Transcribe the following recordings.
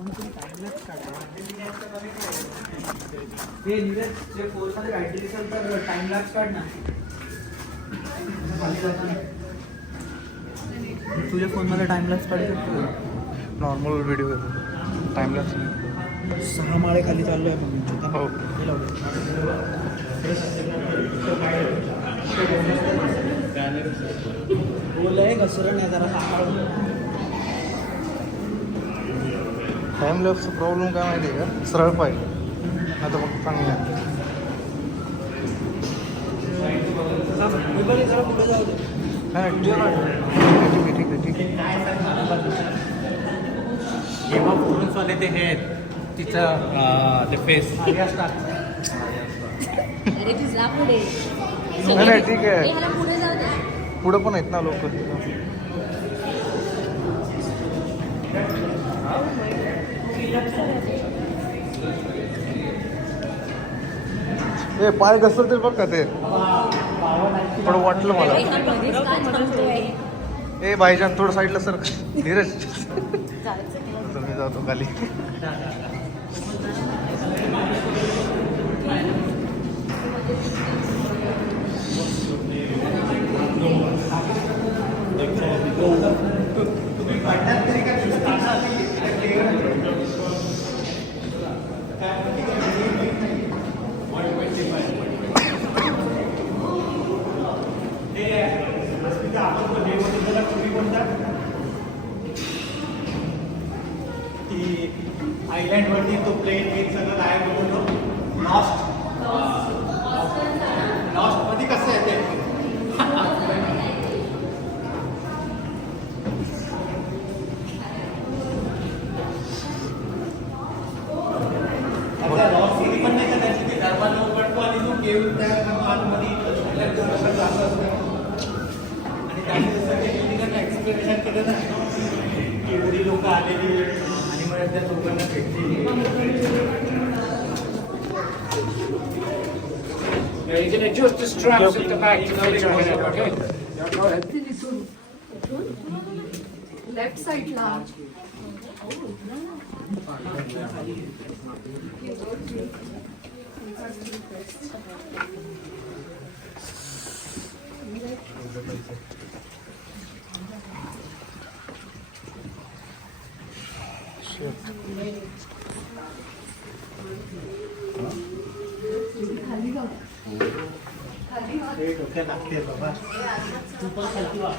तुझ्या फोनमध्ये टाइमलॅप्स काढू शकतो. Normal video टाइमलॅप्स. 6 माळे खाली चाललोय मग. हो. बोलय घसरण आहे जरा साकाळ. टाइमलॅप्सचा प्रॉब्लेम काय माहिती आहे का? सरळ पाहिजे आता मग चांगलं आहे. पुढे जाऊ दे. नाही ठीक आहे ठीक आहे ठीक आहे. जेव्हा फोटोजवाले ते हे तिचं ते फेस नाही नाही ठीक आहे. पुढं पण आहेत ना लोक. ए पाय घसरतील बघ का ते. थोडं वाटलं मला. ए भाईजान थोडं साईडला सर. धीरज तुम्ही जातो खाली. आयलँड वरती तो प्लेन एक सगळं गायब होतो. लॉस्ट मध्ये कसं आहे ते. लॉस्ट सिटी पण नाही का त्याची ती दरवाजा उघडतो आणि तो केव त्या मध्ये आणि त्याच्यासाठी एक्सप्लेनेशन केलं ना की एवढी लोक आलेली आणि मग त्या लोकांना भेटलेली. Now you're going to adjust the straps at the back to fit your head, okay? Go ahead. Left साइडला खाली जाऊ. डोक्यात लागते बाबा. तू पण खालती वा.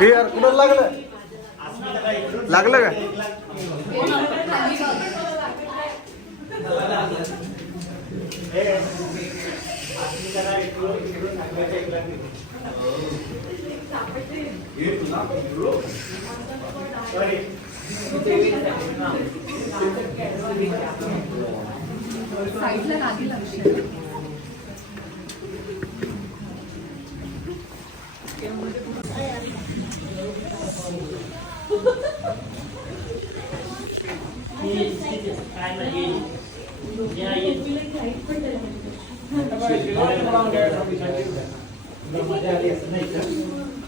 हे यार कुणाला लागलं? लागलं का? साईडला लागेल लक्ष.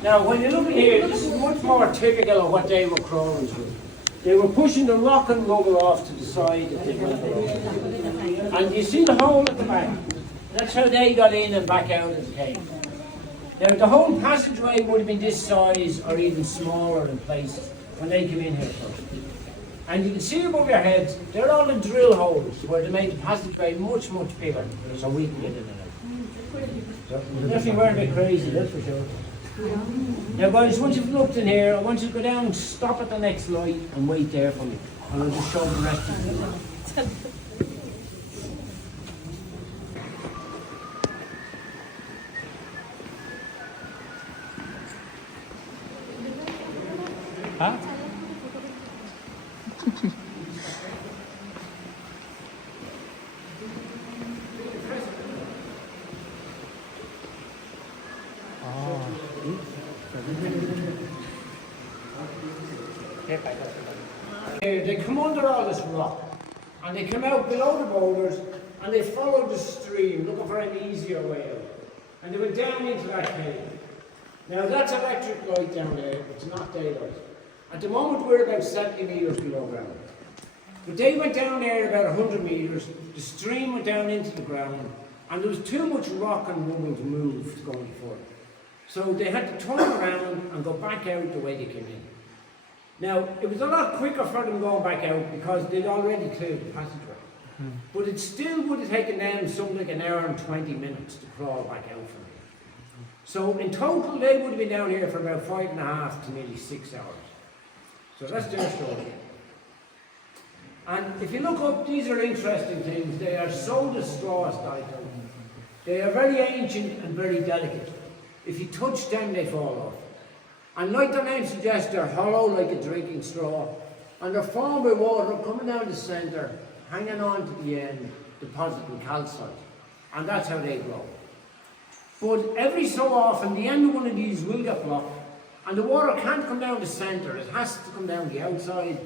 Now, when you look at here, this is much more typical of what they were crawling through. They were pushing the rock and rubble off to the side of the hill. And you see the hole at the back? That's how they got in and back out of the cave. Now, the whole passageway would have been this size or even smaller in places when they came in here first. And you can see above your heads, they're all the drill holes where they made the passageway much, much bigger so we can get in and out. So, definitely weren't a bit crazy, that's for sure. Now guys, once you've looked in here, I want you to go down, stop at the next light and wait there for me. And I'll just show the rest of you. हा They come under all this rock and they come out below the boulders and they followed the stream, looking for an easier way out. And they went down into that cave. Now that's electric light down there, it's not daylight. At the moment we're about 70 metres below ground. But they went down there about 100 metres, the stream went down into the ground, and there was too much rock and rubble to move going forward. So they had to turn around and go back out the way they came in. Now, it was a lot quicker for them going back out because they'd already cleared the passageway. But it still would have taken them something like an hour and 20 minutes to crawl back out from here. So in total, they would have been down here for about 5.5 to nearly 6 hours. So that's their story. And if you look up, these are interesting things. They are soda straw stalactites. They are very ancient and very delicate. If you touch them, they fall off. And like their name suggests, they're hollow like a drinking straw. And they're formed by water coming down the centre, hanging on to the end, depositing calcite. And that's how they grow. But every so often, the end of one of these will get blocked, and the water can't come down the centre, it has to come down the outside,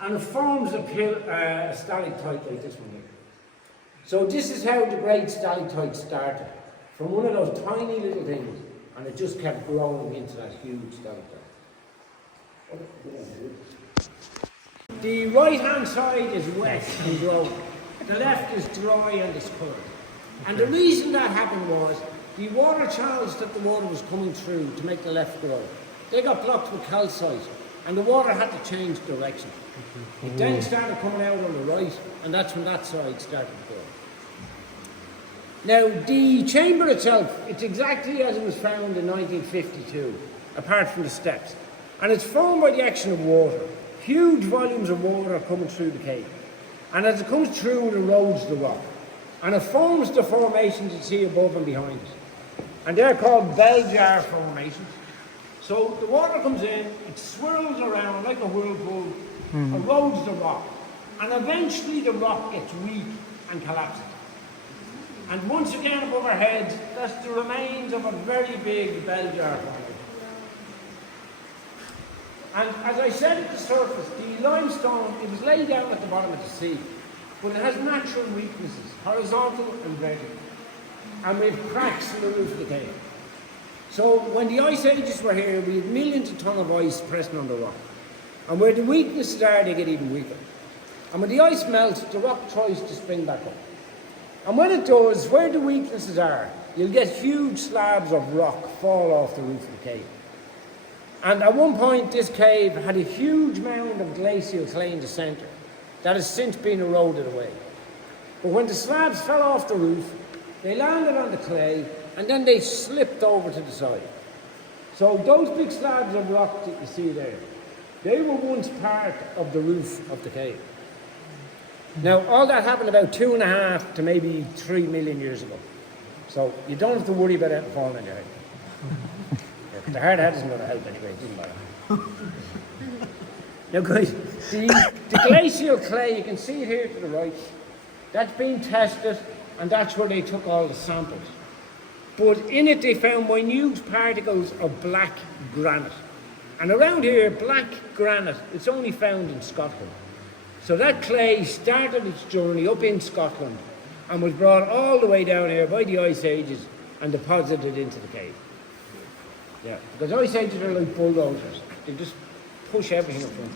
and it forms a stalactite like this one here. So this is how the great stalactite started, from one of those tiny little things, and it just kept growing into that huge stalactite. The right-hand side is wet and growing. The left is dry and is covered. And the reason that happened was the water channels that the water was coming through to make the left grow, they got blocked with calcite, and the water had to change direction. It then started coming out on the right, and that's when that side started to grow. Now, the chamber itself, it's exactly as it was found in 1952, apart from the steps. And it's formed by the action of water. Huge volumes of water are coming through the cave. And as it comes through, it erodes the rock. And it forms the formations you see above and behind us. And they're called bell jar formations. So the water comes in, it swirls around like a whirlpool, erodes the rock. And eventually the rock gets weak and collapses. And once again above our heads, that's the remains of a very big bell jar formation. And as I said at the surface, the limestone, it was laid down at the bottom of the sea, but it has natural weaknesses, horizontal and vertical. And we have cracks in the roof of the cave. So when the ice ages were here, we had millions of tons of ice pressing on the rock. And where the weaknesses are, they get even weaker. And when the ice melts, the rock tries to spring back up. And when it does, where the weaknesses are, you'll get huge slabs of rock fall off the roof of the cave. And at one point, this cave had a huge mound of glacial clay in the centre that has since been eroded away. But when the slabs fell off the roof, they landed on the clay, and then they slipped over to the side. So those big slabs of rock that you see there, they were once part of the roof of the cave. Now, all that happened about 2.5 to maybe 3 million years ago. So you don't have to worry about it falling on your head. The hard hat isn't going to help anyway, it doesn't matter. Now guys, the glacial clay, you can see it here to the right, that's been tested, and that's where they took all the samples. But in it they found minute particles of black granite. And around here, black granite, it's only found in Scotland. So that clay started its journey up in Scotland and was brought all the way down here by the ice ages and deposited into the cave. Yeah, because ice ages are like bulldozers. They just push everything up front.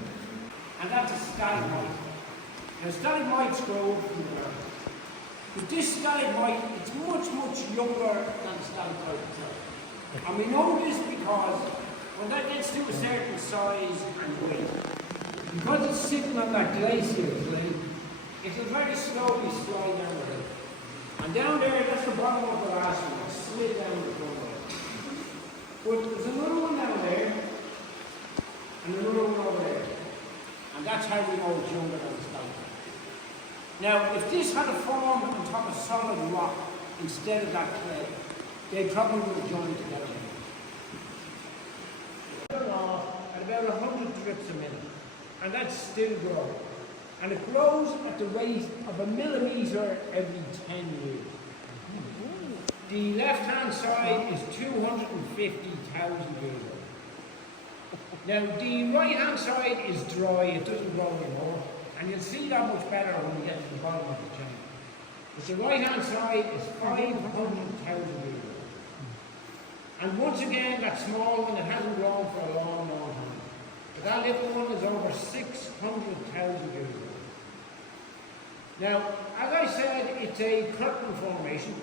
And that's a stalagmite. Now stalagmites grow from the ground. But this stalagmite, it's much, much younger than the stalactite itself. And we know this because when that gets to a certain size and weight, because it's sitting on that glacier clay, it'll very slowly slide down the hill. And down there, that's the bottom of the last one. It's slid down the front way. But there's another one down there, and another one over there. And that's how we know it's younger than the stalactite. Now, if this had a form on top of solid rock instead of that clay, they probably would have joined together. At about 100 drips a minute, and that's still growing. And it grows at the rate of 1 millimetre every 10 years. The left-hand side is 250,000 years old. Now, the right-hand side is dry, it doesn't grow anymore, and you'll see that much better when we get to the bottom of the chamber. But the right-hand side is 500,000 years. And once again, that small one, it hasn't grown for a long, long time. But that little one is over 600,000 years old. Now, as I said, it's a curtain formation,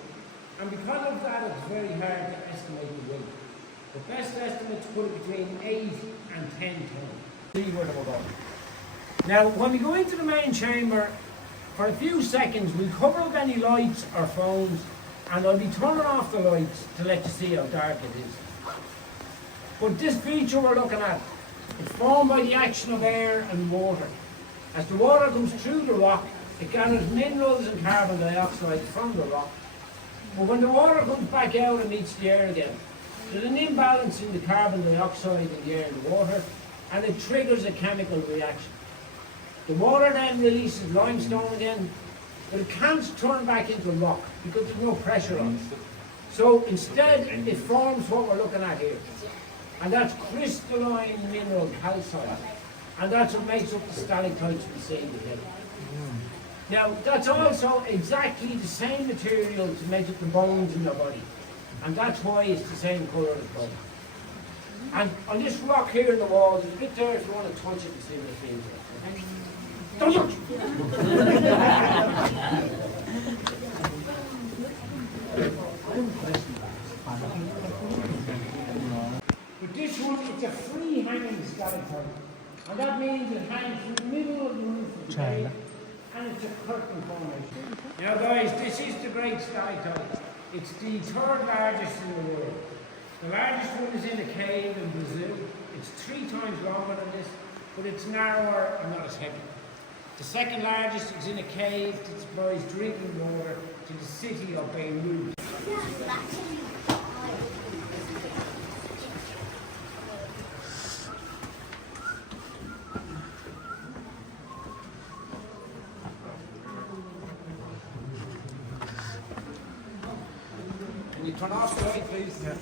and because of that, it's very hard to estimate the weight. The best estimates put it between 8 and 10 tons. See where they were going. Now, when we go into the main chamber, for a few seconds, we'll cover up any lights or phones, and I'll be turning off the lights to let you see how dark it is. But this feature we're looking at, it's formed by the action of air and water. As the water comes through the rock, it gathers minerals and carbon dioxide from the rock. But when the water comes back out and meets the air again, there's an imbalance in the carbon dioxide in the air and the water, and it triggers a chemical reaction. The water then releases limestone again, but it can't turn back into rock because there's no pressure on it. So instead, it forms what we're looking at here. And that's crystalline mineral calcite. And that's what makes up the stalactites we see today. Now, that's also exactly the same material to make up the bones in the body. And that's why it's the same colour as gold. And on this rock here in the wall, there's a bit there if you want to touch it and see what it feels like. Okay? Don't touch! But this one, it's a free hanging stalactite. And that means it hangs from the middle of the roof of the cave, and it's a curtain formation. Now guys, this is the great stalactite. It's the third largest in the world. The largest one is in a cave in Brazil. It's 3 times longer than this, but it's narrower and not as heavy. The second largest is in a cave that supplies drinking water to the city of Beirut. Can you turn off the light, please? Yeah.